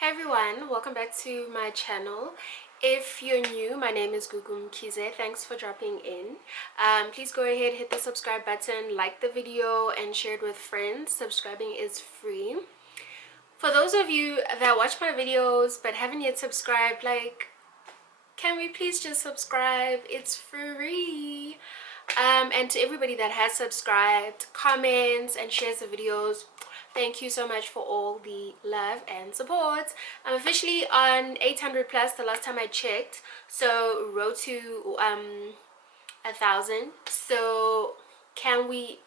Hey everyone, welcome back to my channel. If you're new, my name is Cece. Thanks for dropping in. Please go ahead, hit the subscribe button, like the video, and share it with friends. Subscribing is free. For those of you that watch my videos but haven't yet subscribed, can we please just subscribe? It's free. And to everybody that has subscribed, comments, and shares the videos, thank you so much for all the love and support. I'm officially on 800 plus the last time I checked, so road to 1,000. So can we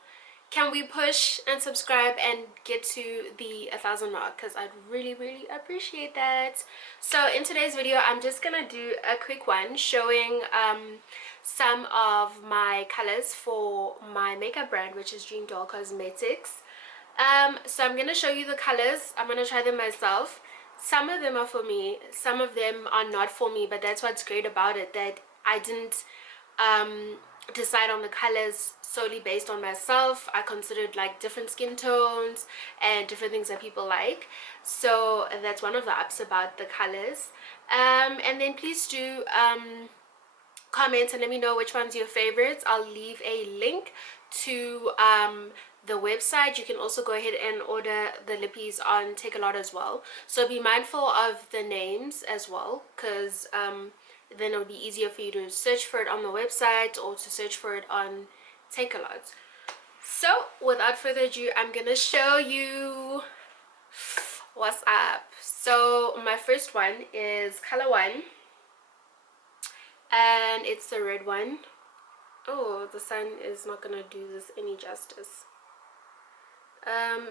push and subscribe and get to the 1,000 mark, because I'd really appreciate that. So in today's video I'm just gonna do a quick one showing some of my colors for my makeup brand, which is Dream Doll Cosmetics. So I'm gonna show you the colors. I'm gonna try them myself. Some of them are for me, some of them are not for me, but that's what's great about it, that I didn't decide on the colors solely based on myself. I considered like different skin tones and different things that people like, so that's one of the ups about the colors. And then please do comment and let me know which one's your favorites. I'll leave a link to the website. You can also go ahead and order the lippies on Take a Lot as well, so be mindful of the names as well, because then it'll be easier for you to search for it on the website or to search for it on Take a Lot. So without further ado, I'm gonna show you what's up. So my first one is color 1, and it's the red one. Oh, the sun is not gonna do this any justice.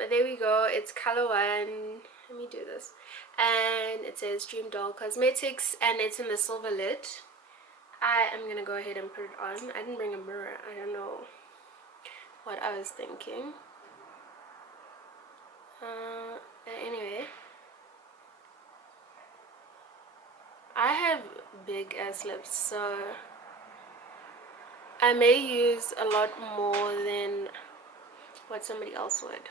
There we go. It's color 1. Let me do this. And it says Dream Doll Cosmetics, and it's in the silver lid. I am gonna go ahead and put it on. I didn't bring a mirror. I don't know what I was thinking. Anyway, I have big ass lips, so I may use a lot more than what somebody else would.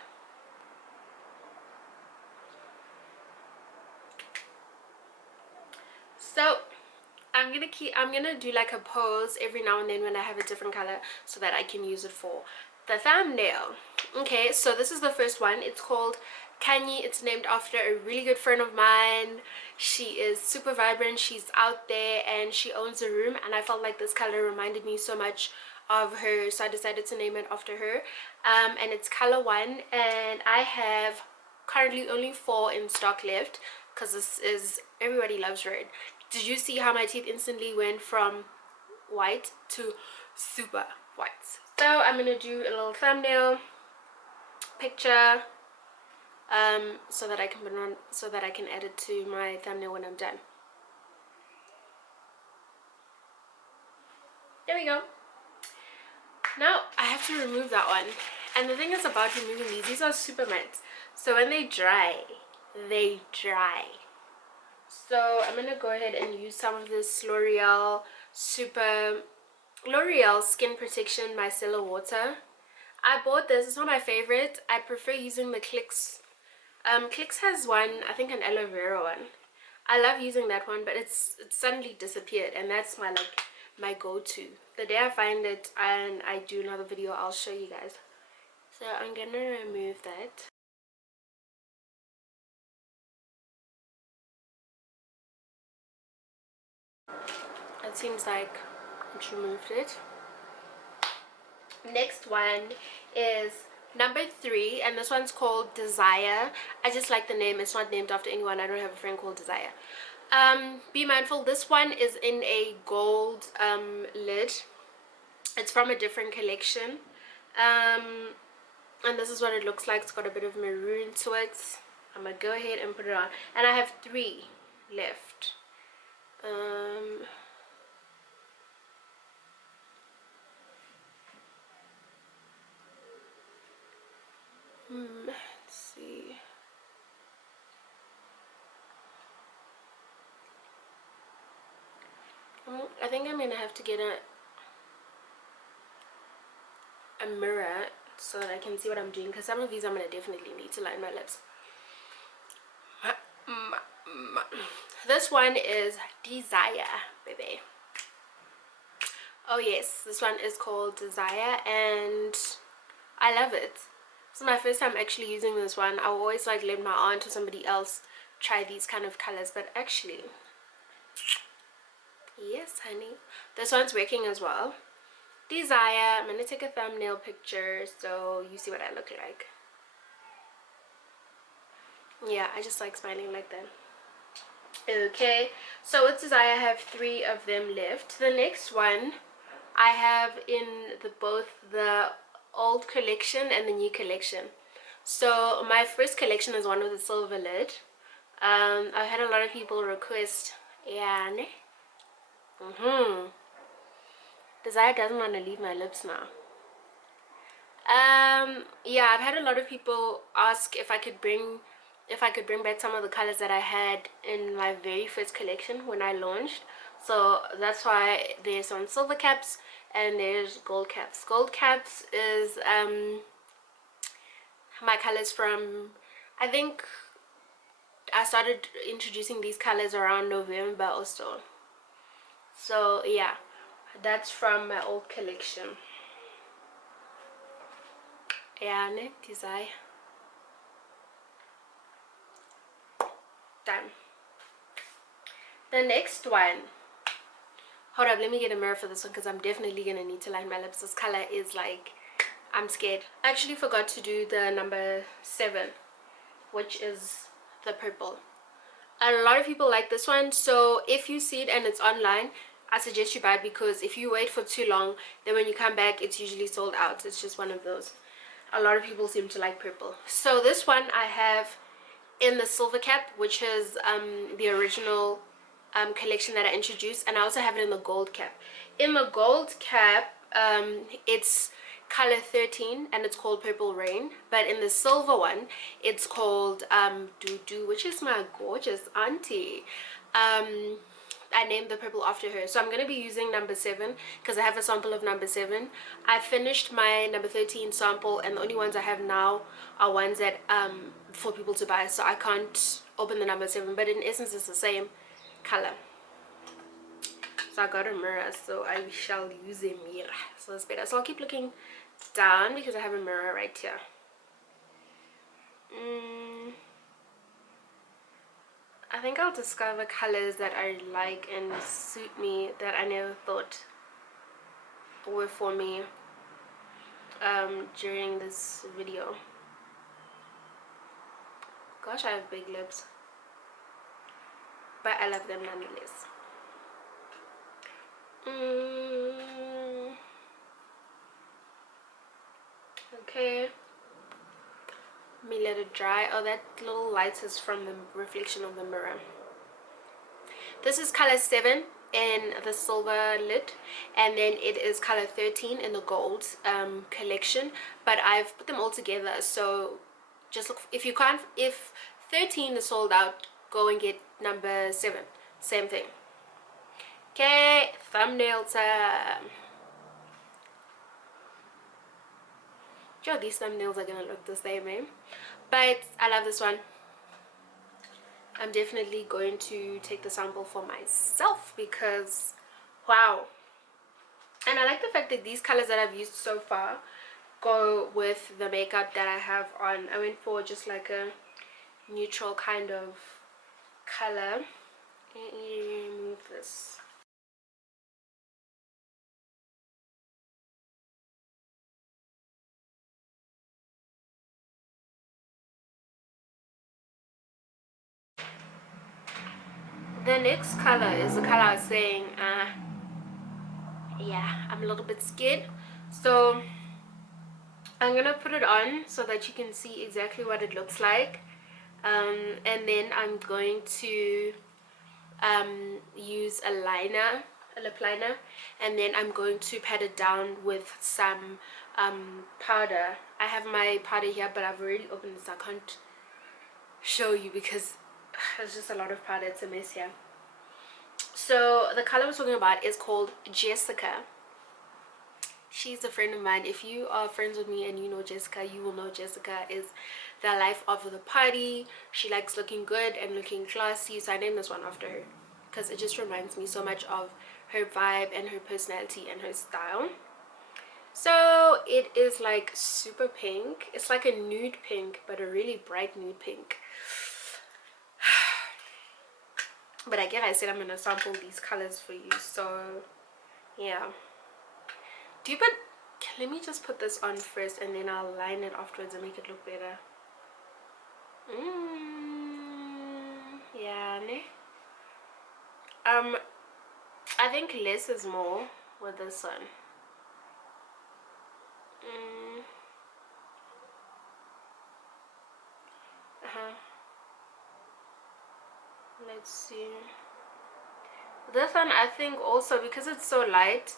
So I'm gonna do like a pose every now and then when I have a different color, so that I can use it for the thumbnail. Okay, so this is the first one. It's called Kanye. It's named after a really good friend of mine. She is super vibrant, she's out there, and she owns a room, and I felt like this color reminded me so much of her, so I decided to name it after her. And it's color 1, and I have currently only 4 in stock left, because this is, everybody loves red. Did you see how my teeth instantly went from white to super white? So I'm gonna do a little thumbnail picture so that I can put it on, so that I can add it to my thumbnail when I'm done. There we go. Now I have to remove that one, and the thing is about removing these are super matte, so when they dry, they dry. So I'm gonna go ahead and use some of this L'Oreal Skin Protection Micellar Water. I bought this. It's not my favorite. I prefer using the Clicks. Clicks has one, I think an aloe vera one. I love using that one, but it suddenly disappeared, and that's my go-to. The day I find it and I do another video, I'll show you guys. So I'm gonna remove that. It seems like it's removed it. Next one is number 3, and this one's called Desire. I just like the name. It's not named after anyone. I don't have a friend called Desire. Be mindful, this one is in a gold lid. It's from a different collection, and this is what it looks like. It's got a bit of maroon to it. I'm gonna go ahead and put it on, and I have 3 left. Let's see. I think I'm gonna have to get a mirror so that I can see what I'm doing, because some of these I'm gonna definitely need to line my lips. This one is Desire, baby. Oh yes, this one is called Desire, and I love it. This is my first time actually using this one. I always like let my aunt or somebody else try these kind of colors, but actually, yes honey, this one's working as well. Desire. I'm gonna take a thumbnail picture so you see what I look like. Yeah, I just like smiling like that. Okay, so with Desire, I have 3 of them left. The next one I have in both the old collection and the new collection. So my first collection is one with a silver lid. I've had a lot of people request, yeah, Desire doesn't want to leave my lips now. Yeah, I've had a lot of people ask if I could bring back some of the colors that I had in my very first collection when I launched. So that's why there's some silver caps and there's gold caps. Gold caps is my colors from, I think I started introducing these colors around November or so. So yeah, that's from my old collection. Yeah, Desire. Done. The next one, hold up, let me get a mirror for this one because I'm definitely gonna need to line my lips. This color is like, I'm scared. I actually forgot to do the number 7, which is the purple. A lot of people like this one, so if you see it and it's online, I suggest you buy it, because if you wait for too long, then when you come back it's usually sold out. It's just one of those. A lot of people seem to like purple. So this one I have in the silver cap, which is the original collection that I introduced, and I also have it in the gold cap. In the gold cap, it's color 13 and it's called Purple Rain, but in the silver one it's called Dudu, which is my gorgeous auntie. I named the purple after her, so I'm going to be using number 7 because I have a sample of number 7. I finished my number 13 sample, and the only ones I have now are ones that for people to buy, so I can't open the number 7, but in essence it's the same color. So I got a mirror, so I shall use a mirror, so it's better. So I'll keep looking down because I have a mirror right here. I think I'll discover colors that I like and suit me that I never thought were for me during this video. Gosh, I have big lips, but I love them nonetheless. Okay, let me let it dry. Oh, that little light is from the reflection of the mirror. This is color 7 in the silver lid, and then it is color 13 in the gold collection, but I've put them all together. So just look, if 13 is sold out, go and get number 7, same thing. Okay, thumbnail time. Sure, these thumbnails are gonna look the same, eh? But I love this one. I'm definitely going to take the sample for myself because wow. And I like the fact that these colors that I've used so far go with the makeup that I have on. I went for just like a neutral kind of color. Let me remove this. The next color is the color I was saying, yeah, I'm a little bit scared. So I'm gonna put it on so that you can see exactly what it looks like. And then I'm going to use a lip liner, and then I'm going to pat it down with some powder. I have my powder here, but I've already opened this. I can't show you because there's just a lot of powder. It's a mess here. So the color I was talking about is called Jessica, she's a friend of mine. If you are friends with me and you know Jessica, you will know Jessica is the life of the party. She likes looking good and looking classy, so I named this one after her because it just reminds me so much of her vibe and her personality and her style. So it is like super pink. It's like a nude pink, but a really bright nude pink. But again, I said I'm gonna sample these colors for you, so yeah. Do you put, let me just put this on first and then I'll line it afterwards and make it look better. Yeah, ne? I think less is more with this one. Let's see. This one I think also, because it's so light,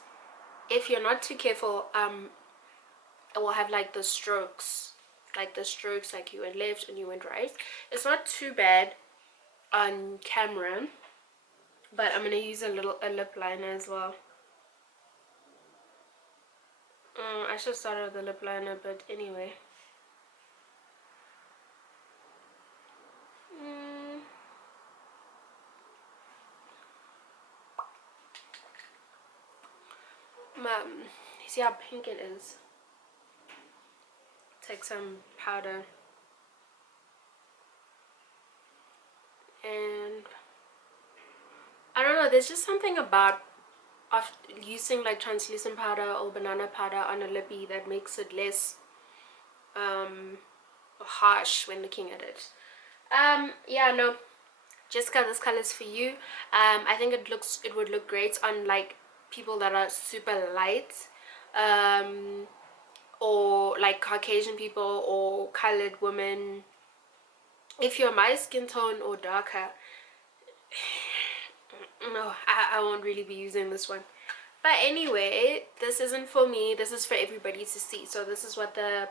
if you're not too careful, it will have like the strokes, like you went left and you went right. It's not too bad on camera, but I'm gonna use a lip liner as well. I should start with the lip liner, but anyway. See how pink it is? Take some powder and I don't know, there's just something about using like translucent powder or banana powder on a lippy that makes it less harsh when looking at it. Yeah, no, Jessica, this color is for you. I think it would look great on like people that are super light, or like Caucasian people or colored women. If you're my skin tone or darker, no, I won't really be using this one. But anyway, this isn't for me, this is for everybody to see. So this is what the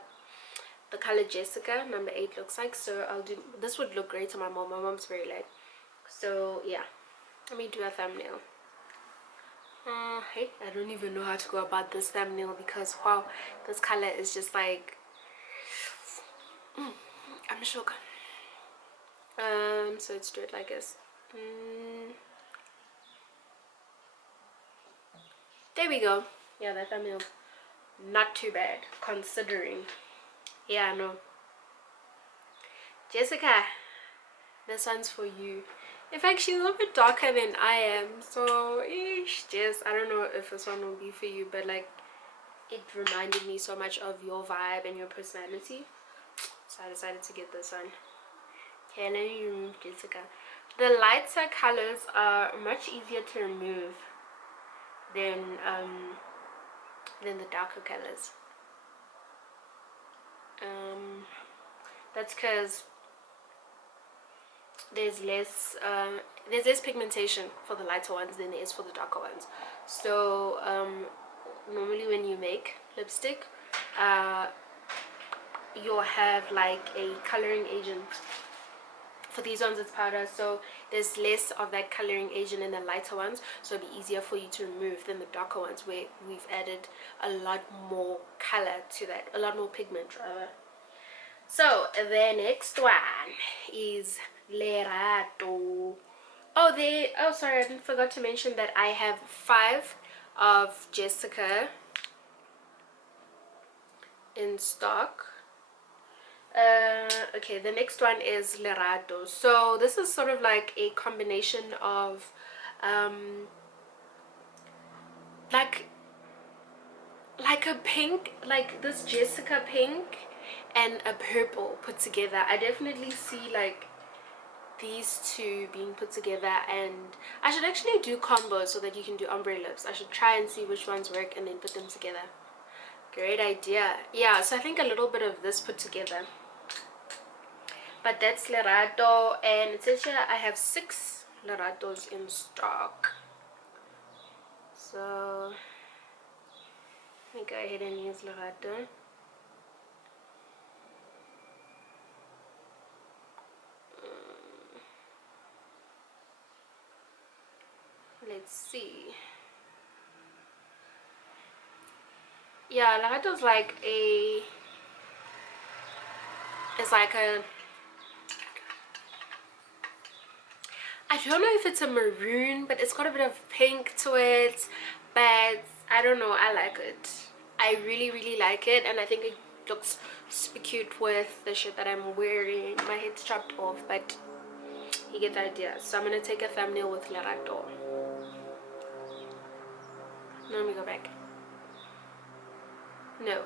color Jessica number 8 looks like. So I'll do this. Would look great on my mom. My mom's very light, so yeah, let me do a thumbnail. Hey, I don't even know how to go about this thumbnail because wow, this color is just like I'm shook. So let's do it like this. There we go. Yeah, that thumbnail not too bad considering. Yeah, no, Jessica, this one's for you. In fact, she's a little bit darker than I am, so Jess, I don't know if this one will be for you, but like it reminded me so much of your vibe and your personality, so I decided to get this one. Okay, let me remove Jessica. The lighter colors are much easier to remove than the darker colors. That's because there's less pigmentation for the lighter ones than there is for the darker ones. So normally when you make lipstick, you'll have like a coloring agent. For these ones it's powder, so there's less of that coloring agent in the lighter ones, so it'll be easier for you to remove than the darker ones where we've added a lot more color to that, a lot more pigment rather. So the next one is Lerato. Oh sorry, I forgot to mention that I have 5 of Jessica in stock. Okay, the next one is Lerato. So this is sort of like a combination of like a pink, like this Jessica pink and a purple put together. I definitely see like these two being put together, and I should actually do combos so that you can do ombre lips. I should try and see which ones work and then put them together. Great idea. Yeah, so I think a little bit of this put together. But that's Lerato, and it says here I have 6 Leratos in stock. So let me go ahead and use Lerato. Let's see. Yeah, Lagato is like a, it's like a, I don't know if it's a maroon, but it's got a bit of pink to it. But I don't know, I like it. I really like it, and I think it looks super cute with the shirt that I'm wearing. My head's chopped off, but you get the idea. So I'm gonna take a thumbnail with Lerato. No, let me go back. No.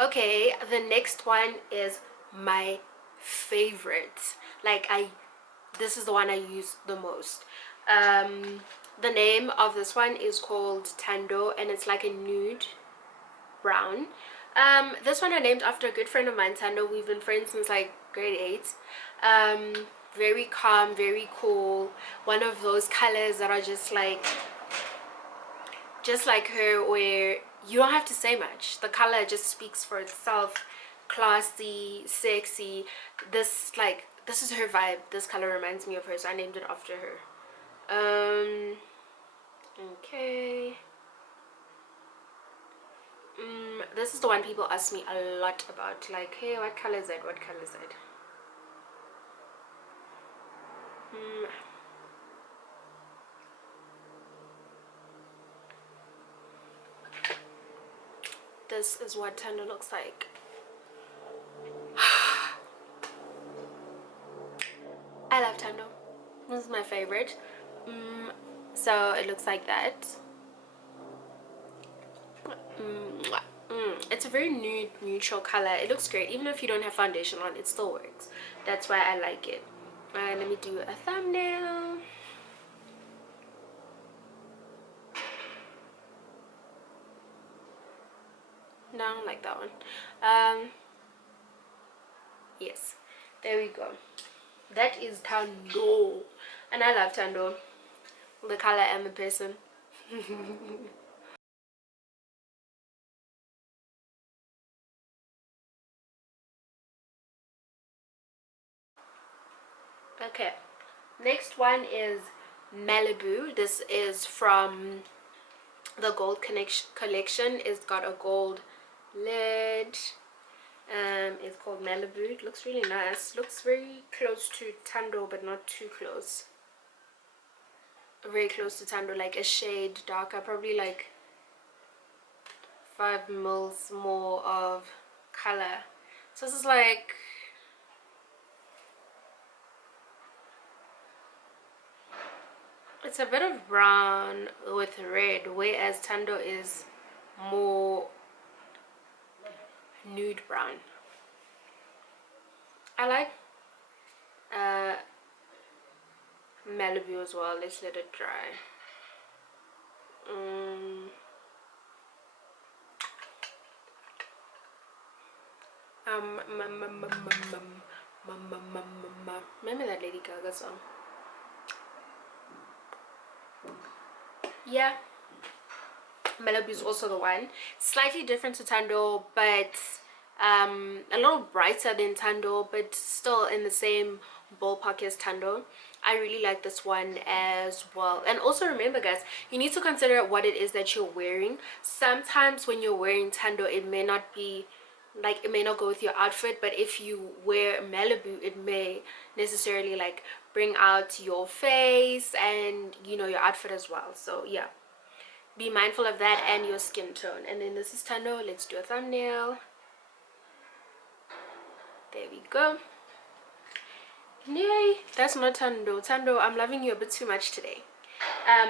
Okay, the next one is my favorite. Like, this is the one I use the most. The name of this one is called Thando, and it's like a nude brown. This one I named after a good friend of mine, Thando. We've been friends since like grade 8. Very calm, very cool. One of those colors that are just like her, where you don't have to say much. The color just speaks for itself. Classy, sexy. This is her vibe. This color reminds me of her, so I named it after her. Okay. This is the one people ask me a lot about, like, hey, what color is it, what color is it? This is what Thando looks like. I love Thando. This is my favorite. So it looks like that. It's a very nude, neutral color. It looks great. Even if you don't have foundation on, it still works. That's why I like it. Let me do a thumbnail. No, I don't like that one. Yes, there we go. That is Thando, and I love Thando, the color and the person. Okay, next one is Malibu. This is from the gold collection. It's got a gold lid. It's called Malibu. It looks really nice. Looks very close to Thando, but not too close. Very close to Thando, like a shade darker, probably like 5 mils more of color. So this is like, it's a bit of brown with red, whereas Thando is more nude brown. I like Malibu as well. Let's let it dry. Remember that Lady Gaga song? Yeah, Malibu is also the one. Slightly different to Thando, but a little brighter than Thando, but still in the same ballpark as Thando. I really like this one as well. And also remember, guys, you need to consider what it is that you're wearing. Sometimes when you're wearing Thando, it may not be like, it may not go with your outfit, but if you wear Malibu, it may necessarily like bring out your face and, you know, your outfit as well. So yeah, be mindful of that and your skin tone. And then this is Thando. Let's do a thumbnail. There we go. Yay, that's not Thando. Thando, I'm loving you a bit too much today.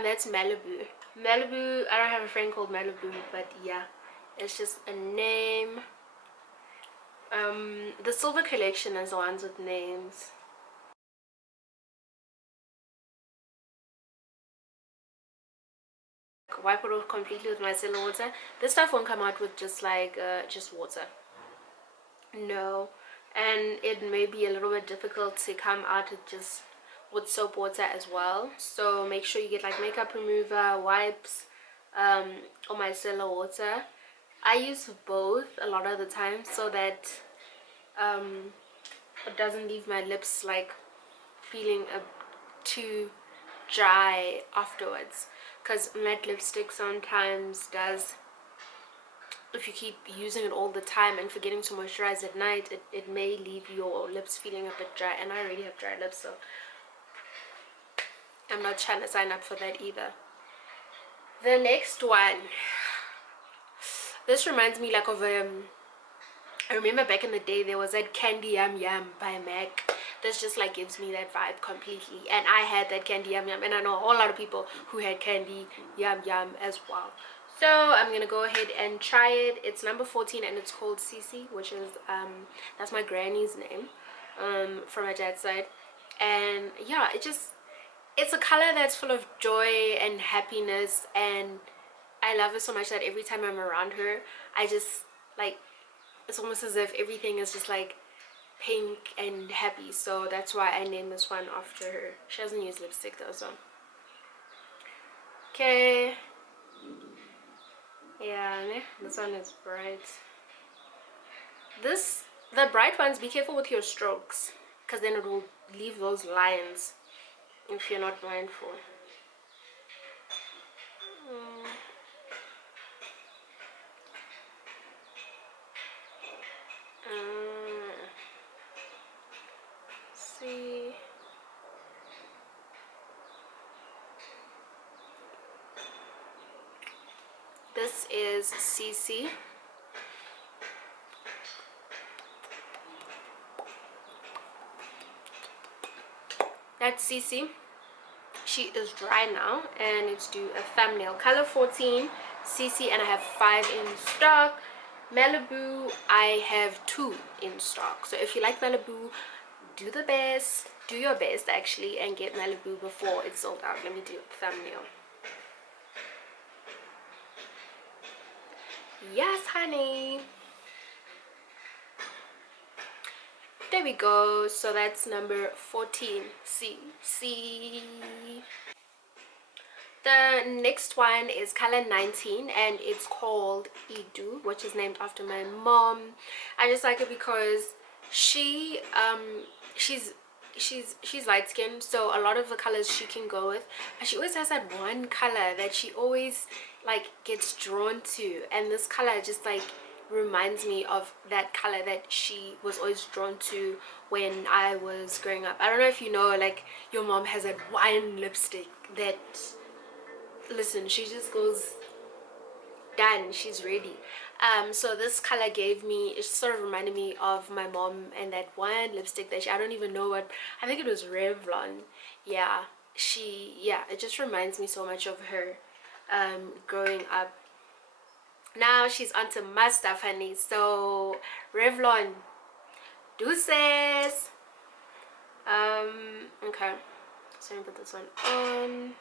That's Malibu. Malibu, I don't have a friend called Malibu, but yeah, it's just a name. The silver collection is the ones with names. Wipe it off completely with micellar water. This stuff won't come out with just like just water. No, and it may be a little bit difficult to come out with soap water as well. So make sure you get like makeup remover, wipes, or micellar water. I use both a lot of the time so that it doesn't leave my lips like feeling too dry afterwards. because matte lipstick sometimes does, if you keep using it all the time and forgetting to moisturize at night, it may leave your lips feeling a bit dry, and I already have dry lips, so I'm not trying to sign up for that either. The next one, this reminds me like of I remember back in the day there was that Candy Yum Yum by MAC. This just like gives me that vibe completely, and I had that Candy Yum Yum, and I know a whole lot of people who had Candy Yum Yum as well. So I'm gonna go ahead and try it. It's number 14 and it's called Cece, which is that's my granny's name from my dad's side. And yeah, it's a color that's full of joy and happiness, and I love it so much that every time I'm around her, I just like, it's almost as if everything is just like pink and happy. So that's why I named this one after her. She doesn't use lipstick though, so okay. Yeah, this one is bright. The bright ones, be careful with your strokes, because then it will leave those lines if you're not mindful. See, this is Cece. That's Cece. She is dry now, and it's due a thumbnail. Color 14, Cece, and I have 5 in stock. Malibu, I have 2 in stock. So if you like Malibu, do your best actually, and get Malibu before it's sold out. Let me do a thumbnail. Yes, honey. There we go. So that's number 14, C. The next one is color 19, and it's called Idu, which is named after my mom. I just like it because she's light skinned, so a lot of the colors she can go with, but she always has that one color that she always like gets drawn to, and this color just like reminds me of that color that she was always drawn to when I was growing up. I don't know if you know, like your mom has that one lipstick that, listen, she just goes done, she's ready. So this color gave me, it sort of reminded me of my mom and that one lipstick that I don't even know what, I think it was Revlon. Yeah, it just reminds me so much of her growing up. Now she's onto my stuff, honey. So Revlon deuces. Okay, so I'm gonna put this one on.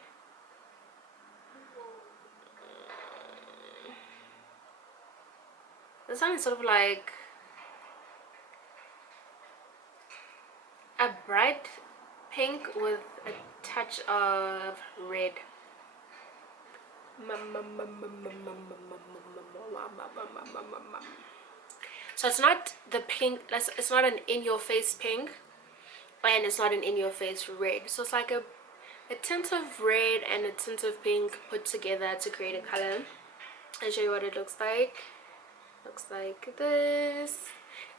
This one is sort of like a bright pink with a touch of red. So it's not the pink, it's not an in-your-face pink, and it's not an in-your-face red. So it's like a tint of red and a tint of pink put together to create a color. I'll show you what it looks like. Looks like this.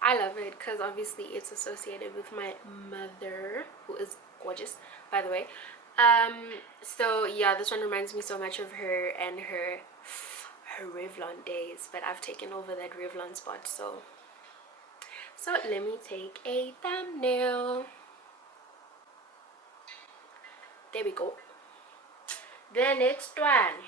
I love it because obviously it's associated with my mother, who is gorgeous, by the way. So yeah, this one reminds me so much of her and her Revlon days, but I've taken over that Revlon spot. So let me take a thumbnail. There we go. The next one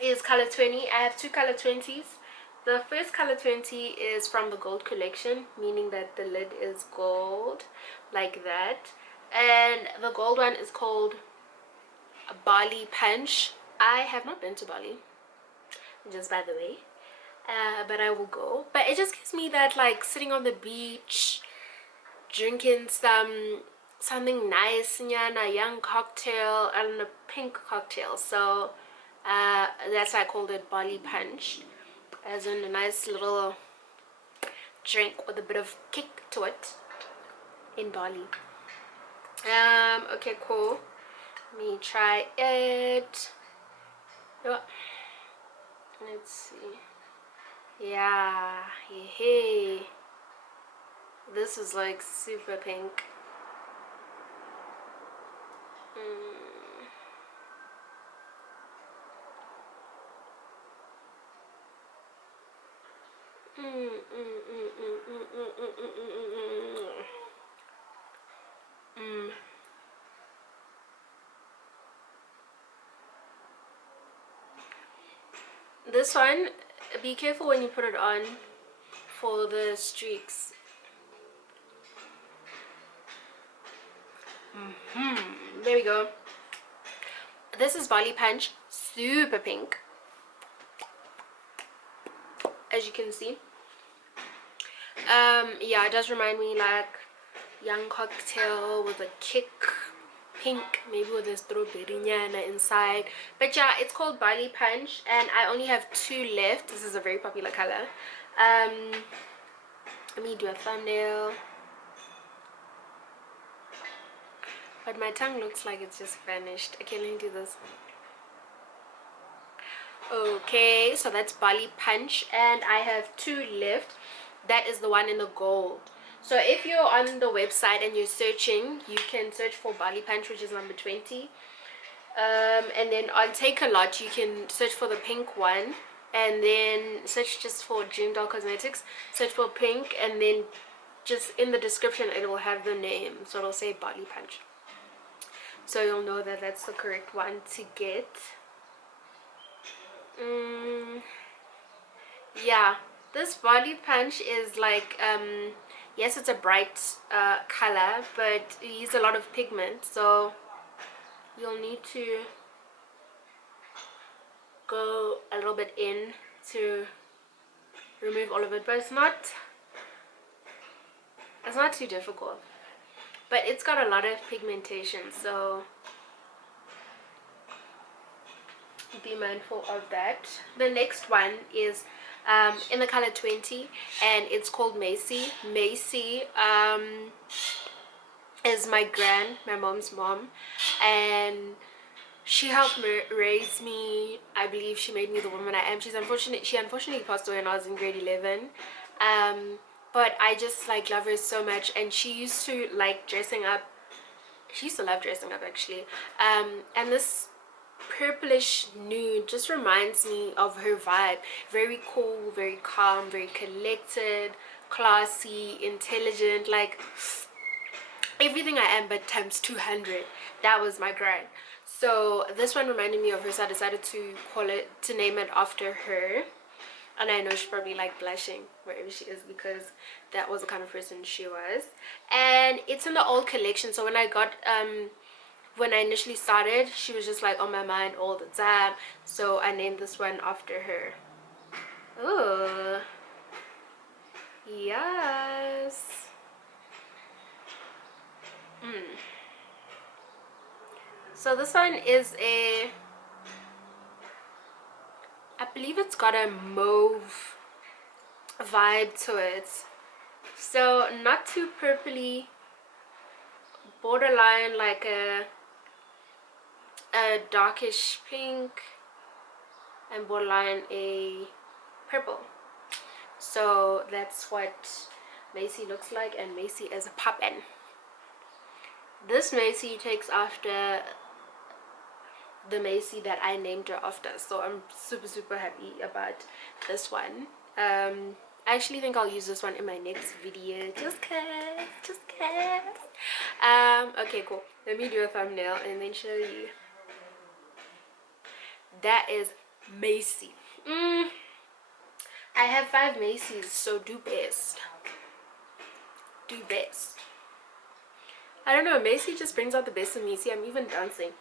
is color 20. I have 2 color 20s. The first color 20 is from the gold collection, meaning that the lid is gold like that, and the gold one is called Bali Punch. I have not been to Bali, just by the way, but I will go. But it just gives me that like sitting on the beach drinking something nice, a young cocktail, and a pink cocktail. So that's why I called it Bali Punch, as in a nice little drink with a bit of kick to it in Bali. Okay, cool. Let me try it. Oh, let's see. Yeah, hey, this is like super pink. This one, be careful when you put it on for the streaks. There we go. This is Bali Punch, super pink, as you can see. Yeah, it does remind me like young cocktail with a kick, pink, maybe with a strawberry nyana inside. But yeah, it's called Bali Punch, and I only have 2 left. This is a very popular color. Let me do a thumbnail. But my tongue looks like it's just vanished. Okay, let me do this. Okay, so that's Bali Punch, and I have 2 left. That is the one in the gold. So if you're on the website and you're searching, you can search for Bali Punch, which is number 20. And then on Takealot, you can search for the pink one, and then search just for Dream Doll Cosmetics, search for pink, and then just in the description it will have the name, so it'll say Bali Punch, so you'll know that that's the correct one to get. Yeah, this Bali Punch is like yes, it's a bright color, but it uses a lot of pigment, so you'll need to go a little bit in to remove all of it, but it's not too difficult, but it's got a lot of pigmentation, so be mindful of that. The next one is in the color 20, and it's called Meisie. Meisie is my mom's mom, and she helped raise me. I believe she made me the woman I am. She unfortunately passed away when I was in grade 11. But I just like love her so much, and she used to like dressing up. She used to love dressing up actually. And this purplish nude just reminds me of her vibe. Very cool, very calm, very collected, classy, intelligent, like everything I am but times 200. That was my grind. So this one reminded me of her, so I decided to name it after her. And I know she's probably like blushing wherever she is, because that was the kind of person she was. And it's in the old collection, so when I initially started, she was just like on my mind all the time, so I named this one after her. Oh yes. So this one is I believe it's got a mauve vibe to it, so not too purpley, borderline like a darkish pink, and borderline a purple. So that's what Meisie looks like, and Meisie is a poppin'. This Meisie takes after the Meisie that I named her after, so I'm super happy about this one. I actually think I'll use this one in my next video, just cause. Okay, cool. Let me do a thumbnail and then show you. That is Meisie. I have 5 Meissies, so do best. I don't know, Meisie just brings out the best in me. See, I'm even dancing.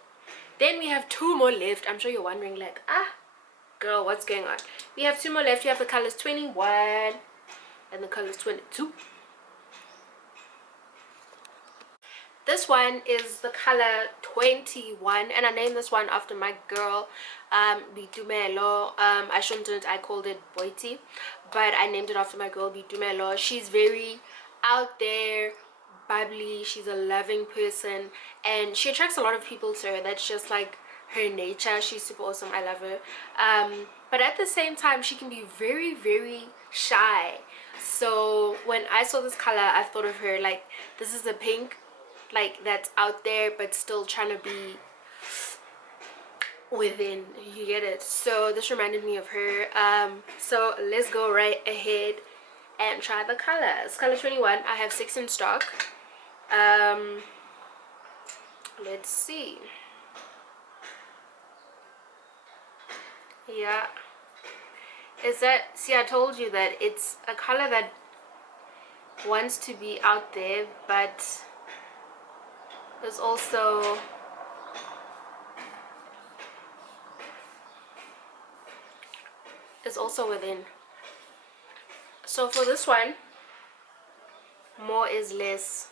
Then we have 2 more left. I'm sure you're wondering like, girl, what's going on? We have 2 more left. You have the colors 21 and the colors 22. This one is the color 21, and I named this one after my girl, Bitumelo. I called it Boity, but I named it after my girl, Bitumelo. She's very out there, bubbly, she's a loving person, and she attracts a lot of people to her. That's just like her nature. She's super awesome. I love her. But at the same time, she can be very, very shy. So when I saw this color, I thought of her like, this is a pink, like that's out there but still trying to be within, you get it? So this reminded me of her. So let's go right ahead and try the colors. Color 21, I have 6 in stock. Let's see. Yeah, is that, see, I told you that it's a color that wants to be out there, but there's also within. So for this one, more is less.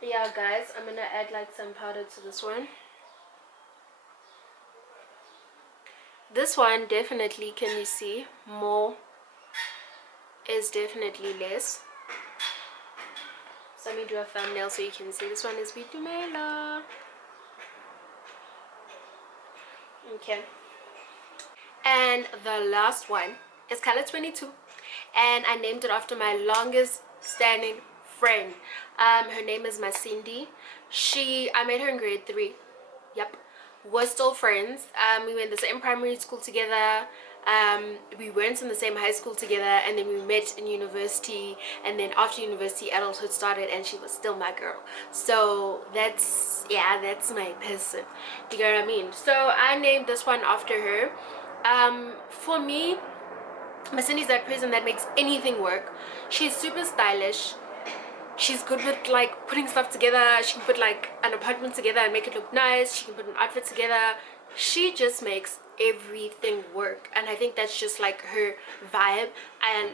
Yeah guys, I'm gonna add like some powder to this one. This one definitely, can you see, more is definitely less. So let me do a thumbnail so you can see. This one is Bitumela. Okay, and the last one is color 22, and I named it after my longest standing friend. Her name is Masindi. I met her in grade 3. Yep, we're still friends. We went the same primary school together. We weren't in the same high school together, and then we met in university, and then after university adulthood started, and she was still my girl. So that's, yeah, that's my person, you get what I mean? So I named this one after her. For me, Masindi's that person that makes anything work. She's super stylish. She's good with like putting stuff together. She can put like an apartment together and make it look nice. She can put an outfit together. She just makes everything work, and I think that's just like her vibe, and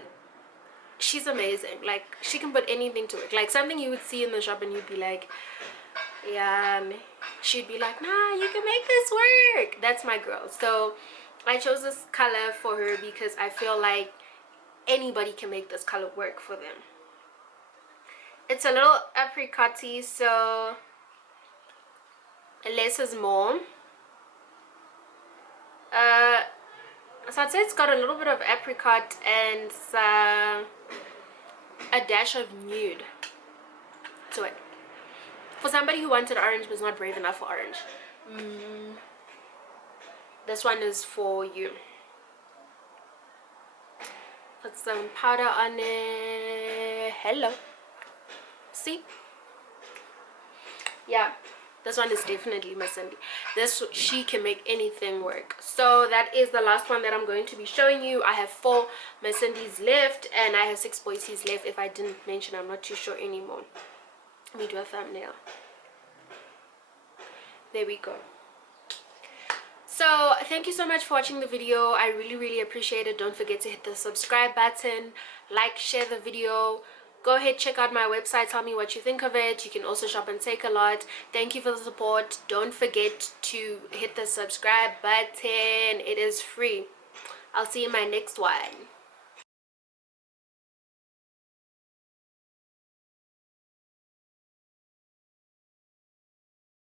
she's amazing. Like, she can put anything to it, like something you would see in the shop and you'd be like, yeah, she'd be like, nah, you can make this work. That's my girl. So I chose this color for her because I feel like anybody can make this color work for them. It's a little apricot-y, so less is more. So I'd say it's got a little bit of apricot and a dash of nude to it. For somebody who wanted orange but is not brave enough for orange, this one is for you. Put some powder on it. Hello. See? Yeah, this one is definitely Masindi. She can make anything work. So that is the last one that I'm going to be showing you. I have 4 Masindis left, and I have 6 Boities left. If I didn't mention, I'm not too sure anymore. Let me do a thumbnail. There we go. So thank you so much for watching the video. I really appreciate it. Don't forget to hit the subscribe button, like, share the video. Go ahead, check out my website, tell me what you think of it. You can also shop and take a lot. Thank you for the support. Don't forget to hit the subscribe button. It is free. I'll see you in my next one.